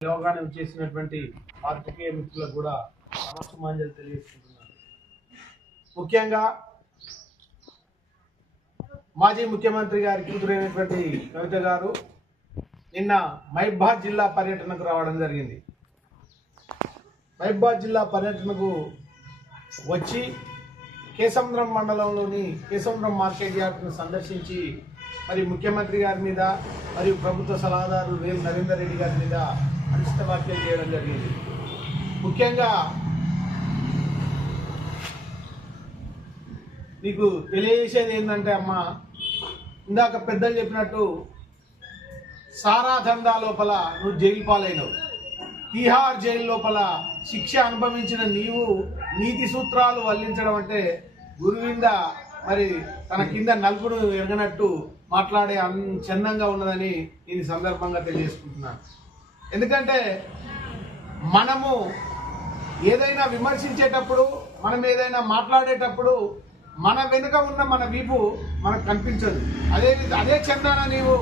యోగాన్ని చేసినటువంటి పాత్రికేయ మిత్రులకు కూడా నమస్కారాంజలి తెలియజేసుకుంటున్నాను. ముఖ్యంగా మాజీ ముఖ్యమంత్రి గారి కూతురైనటువంటి కవిత గారు నిన్న మహిబాద్ జిల్లా పర్యటనకు రావడం జరిగింది. మహిబాద్ జిల్లా పర్యటనకు వచ్చి కేసముద్రం మండలంలోని కేసముద్రం మార్కెట్ యార్డ్ను సందర్శించి మరి ముఖ్యమంత్రి గారి మీద మరియు ప్రభుత్వ సలహాదారు వేలు నరేందర్ రెడ్డి గారి మీద అనిష్ట వ్యాఖ్యలు చేయడం జరిగింది. ముఖ్యంగా నీకు తెలియజేసేది ఏంటంటే అమ్మ ఇందాక పెద్దలు చెప్పినట్టు సారా దందా లోపల నువ్వు జైలు పాలైనవు. తీహార్ జైలు లోపల శిక్ష అనుభవించిన నీవు నీతి సూత్రాలు వల్లించడం అంటే గురువింద మరి తన కింద నలుగురు ఎరగనట్టు మాట్లాడే చందంగా ఉన్నదని నేను సందర్భంగా తెలియజేసుకుంటున్నాను. ఎందుకంటే మనము ఏదైనా విమర్శించేటప్పుడు మనం ఏదైనా మాట్లాడేటప్పుడు మన వెనుక ఉన్న మన వీపు మనకు కనిపించదు. అదే అదే చందాన నీవు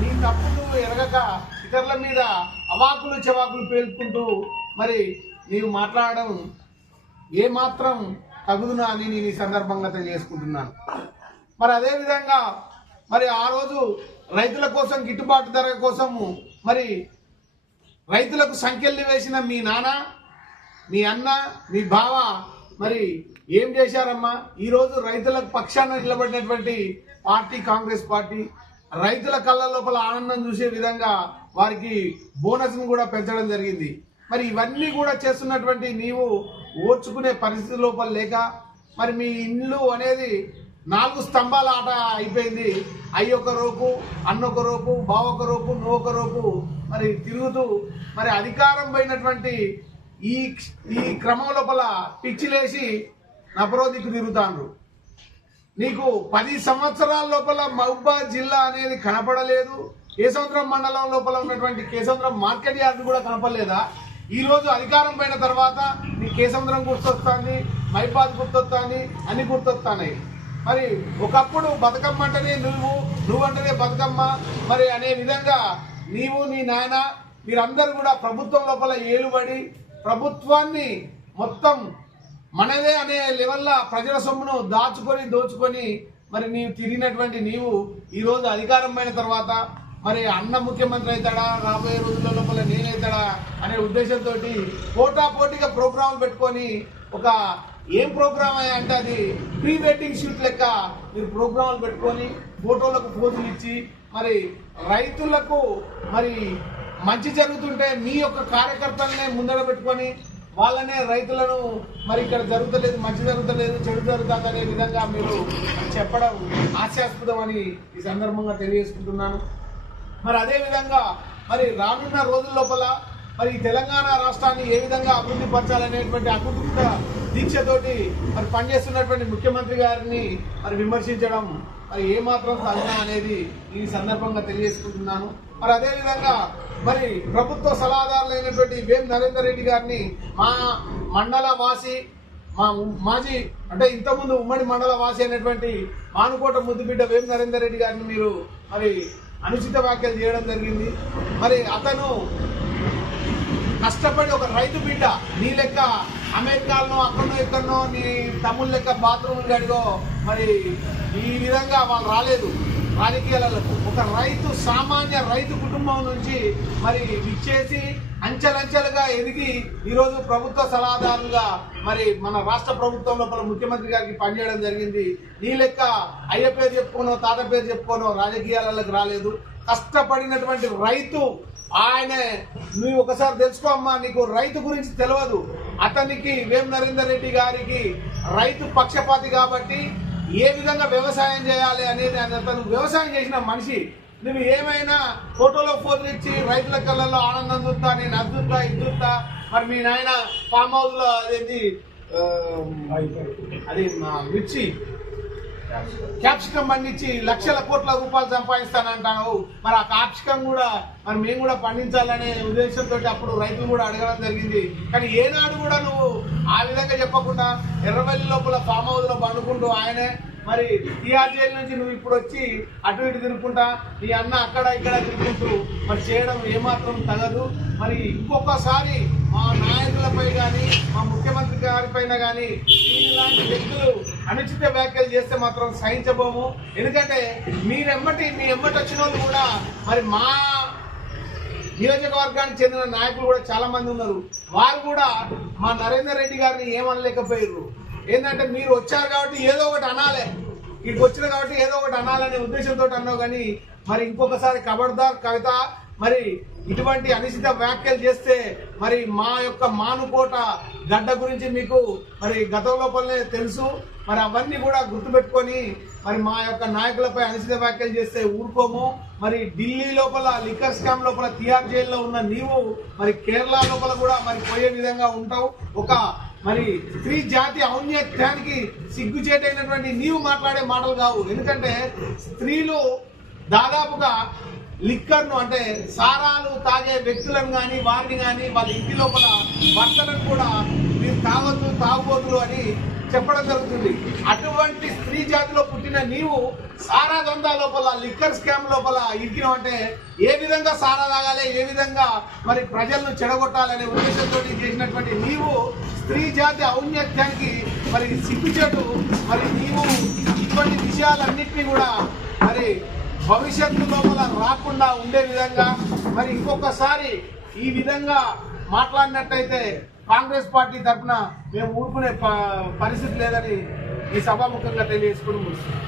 నీ తప్పు నువ్వు ఎరగక ఇతరుల మీద అవాకులు చెవాకులు పేల్చుకుంటూ మరి నీవు మాట్లాడడం ఏమాత్రం తగుదునా అని నేను ఈ సందర్భంగా తెలియజేసుకుంటున్నాను. మరి అదే విధంగా మరి ఆ రోజు రైతుల కోసం గిట్టుబాటు ధర కోసము మరి రైతులకు సంఖ్యలు వేసిన మీ నాన్న మీ అన్న మీ బావ మరి ఏం చేశారమ్మా? ఈరోజు రైతులకు పక్షాన నిలబడినటువంటి పార్టీ కాంగ్రెస్ పార్టీ రైతుల కళ్ళ లోపల ఆనందం చూసే విధంగా వారికి బోనస్ను కూడా పెంచడం జరిగింది. మరి ఇవన్నీ కూడా చేస్తున్నటువంటి నీవు ఓర్చుకునే పరిస్థితి లోపల లేక మరి మీ ఇల్లు అనేది నాలుగు స్తంభాల ఆట అయిపోయింది. అయ్యొక రోపు అన్నొక రోపు బావొక రోపు నువ్వొక రోపు మరి తిరుగుతూ మరి అధికారం పోయినటువంటి ఈ ఈ క్రమం లోపల పిచ్చిలేసి నపరోదికు తిరుగుతాండ్రు. నీకు పది సంవత్సరాల లోపల మహబూబాద్ జిల్లా అనేది కనపడలేదు. కేశవంతరం మండలం లోపల ఉన్నటువంటి కేశవంతరం మార్కెట్ యార్డ్ కూడా కనపడలేదా? ఈరోజు అధికారం పోయిన తర్వాత నీ కేశవంతరం గుర్తొస్తుంది మహిబాద్ గుర్తొస్తుంది అన్ని గుర్తొస్తున్నాయి. మరి ఒకప్పుడు బతుకమ్మ అంటేనే నువ్వు నువ్వంటేనే బతుకమ్మ. మరి అనే విధంగా నీవు నీ నాయన మీరందరూ కూడా ప్రభుత్వం లోపల ఏలుబడి ప్రభుత్వాన్ని మొత్తం మనదే అనే లెవెల్లో ప్రజల సొమ్మును దాచుకొని దోచుకొని మరి నీవు తిరిగినటువంటి నీవు ఈరోజు అధికారమైన అధికారం తర్వాత మరి అన్న ముఖ్యమంత్రి అవుతాడా రాబోయే రోజుల లోపల నేనైతాడా అనే ఉద్దేశంతో పోటా పోటీగా ప్రోగ్రాంలు పెట్టుకొని ఒక ఏం ప్రోగ్రామ్ అయ్యా అంటే అది ప్రీ వెడ్డింగ్ షూట్ లెక్క మీరు ప్రోగ్రాంలు పెట్టుకొని ఫోటోలకు పోజులు ఇచ్చి మరి రైతులకు మరి మంచి జరుగుతుంటే మీ యొక్క కార్యకర్తలనే ముందర పెట్టుకొని వాళ్ళనే రైతులను మరి ఇక్కడ జరుగుతలేదు మంచి జరుగుతలేదు చెడు జరుగుతుంది అనే విధంగా మీరు చెప్పడం హాస్యాస్పదం అని ఈ సందర్భంగా తెలియజేసుకుంటున్నాను. మరి అదేవిధంగా మరి రానున్న రోజుల లోపల మరి తెలంగాణ రాష్ట్రాన్ని ఏ విధంగా అభివృద్ధి పరచాలనేటువంటి అకుటుంబ దీక్షతోటి మరి పనిచేస్తున్నటువంటి ముఖ్యమంత్రి గారిని మరి విమర్శించడం మరి ఏమాత్రం సహనం అనేది ఈ సందర్భంగా తెలియజేసుకుంటున్నాను. మరి అదేవిధంగా మరి ప్రభుత్వ సలహాదారులైనటువంటి వేం నరేందర్ రెడ్డి గారిని మా మండల వాసి మా మాజీ అంటే ఇంతకుముందు ఉమ్మడి మండల వాసి అయినటువంటి మానుకోట ముద్దుబిడ్డ వేం నరేందర్ రెడ్డి గారిని మీరు మరి అనుచిత వ్యాఖ్యలు చేయడం జరిగింది. మరి అతను కష్టపడి ఒక రైతు బిడ్డ నీ లెక్క అమెరికాలో అక్కడో ఇక్కడనో నీ తమ్ముళ్ళ లెక్క బాత్రూమ్ గడిగో మరి ఈ విధంగా వాళ్ళు రాలేదు. రాజకీయాలకు ఒక రైతు సామాన్య రైతు కుటుంబం నుంచి మరి ఇచ్చేసి అంచెలంచెలుగా ఎదిగి ఈరోజు ప్రభుత్వ సలహాదారులుగా మరి మన రాష్ట్ర ప్రభుత్వం లోపల ముఖ్యమంత్రి గారికి పనిచేయడం జరిగింది. నీ లెక్క అయ్య పేరు చెప్పుకోనో తాత పేరు చెప్పుకోనో రాజకీయాలకు రాలేదు. కష్టపడినటువంటి రైతు ఆయన నువ్వు ఒకసారి తెలుసుకో అమ్మా నీకు రైతు గురించి తెలియదు అతనికి వేం నరేందర్ రెడ్డి గారికి రైతు పక్షపాతి కాబట్టి ఏ విధంగా వ్యవసాయం చేయాలి అనేది అతను వ్యవసాయం చేసిన మనిషి. నువ్వు ఏమైనా ఫోటోలో ఫోటోలు ఇచ్చి రైతుల కళ్ళల్లో ఆనందం చూస్తా నేను అది చూస్తా ఇది చూస్తా మరి మీ నాయన ఫామ్ హౌస్లో అదేంటి అది మిర్చి క్యాప్సికం పండించి లక్షల కోట్ల రూపాయలు సంపాదిస్తానంటావు. మరి ఆ క్యాప్సికం కూడా మరి మేము కూడా పండించాలనే ఉద్దేశంతో అప్పుడు రైతులు కూడా అడగడం జరిగింది. కానీ ఏనాడు కూడా నువ్వు ఆ విధంగా చెప్పకుండా ఎర్రవల్లి లోపల ఫామ్ హౌస్లో పండుకుంటూ ఆయనే మరి టీఆర్ జైలు నుంచి నువ్వు ఇప్పుడు వచ్చి అటు ఇటు తినుకుంటా నీ అన్న అక్కడ ఇక్కడ తిరుగుకుంటూ మరి చేయడం ఏమాత్రం తగదు. మరి ఇంకొకసారి మా నాయకులపై కానీ మా ముఖ్యమంత్రి గారిపైన కానీ ఇలాంటి వ్యక్తులు అనుచిత వ్యాఖ్యలు చేస్తే మాత్రం సహించబోము. ఎందుకంటే మీరెమ్మటి మీ ఎమ్మటి వచ్చిన వాళ్ళు కూడా మరి మా నియోజకవర్గానికి చెందిన నాయకులు కూడా చాలా మంది ఉన్నారు. వారు కూడా మా నరేందర్ రెడ్డి గారిని ఏమనలేకపోయారు ఏంటంటే మీరు వచ్చారు కాబట్టి ఏదో ఒకటి అనాలే. ఇటు వచ్చిన కాబట్టి ఏదో ఒకటి అనాలనే ఉద్దేశంతో అన్నావు కానీ మరి ఇంకొకసారి కబడ్దార్ కవిత మరి ఇటువంటి అనిశ్చిత వ్యాఖ్యలు చేస్తే మరి మా యొక్క మానుకోట గడ్డ గురించి మీకు మరి గత లోపలనే తెలుసు. మరి అవన్నీ కూడా గుర్తుపెట్టుకొని మరి మా యొక్క నాయకులపై అనిశ్చిత వ్యాఖ్యలు చేస్తే ఊరుకోము. మరి ఢిల్లీ లోపల లిక్కర్ స్కామ్ లోపల తిహార్ జైల్లో ఉన్న నీవు మరి కేరళ లోపల కూడా మరి పోయే విధంగా ఉంటావు. ఒక మరి స్త్రీ జాతి ఔన్నత్యానికి సిగ్గుచేటైనటువంటి నీవు మాట్లాడే మాటలు కావు. ఎందుకంటే స్త్రీలు దాదాపుగా లిక్కర్ను అంటే సారాలు తాగే వ్యక్తులను కానీ వారిని కానీ వాళ్ళ ఇంటి లోపల భర్తలను కూడా మీరు తాగొద్దు తాగబోతులు అని చెప్పడం జరుగుతుంది. అటువంటి స్త్రీ జాతిలో పుట్టిన నీవు సారా దందా లోపల లిక్కర్ స్కామ్ లోపల ఇరికినావు అంటే ఏ విధంగా సారా తాగాలి ఏ విధంగా మరి ప్రజలను చెడగొట్టాలనే ఉద్దేశంతో చేసినటువంటి నీవు స్త్రీ జాతి ఔన్నత్యానికి మరి సిగ్గుచేటు మరి నీవు ఇటువంటి విషయాలన్నింటినీ కూడా మరి భవిష్యత్తు లోపల రాకుండా ఉండే విధంగా మరి ఇంకొకసారి ఈ విధంగా మాట్లాడినట్టయితే కాంగ్రెస్ పార్టీ తరఫున మేము ఊరుకునే ప- పరిస్థితి లేదని ఈ సభాముఖంగా తెలియజేసుకుని ముగిస్తున్నాం.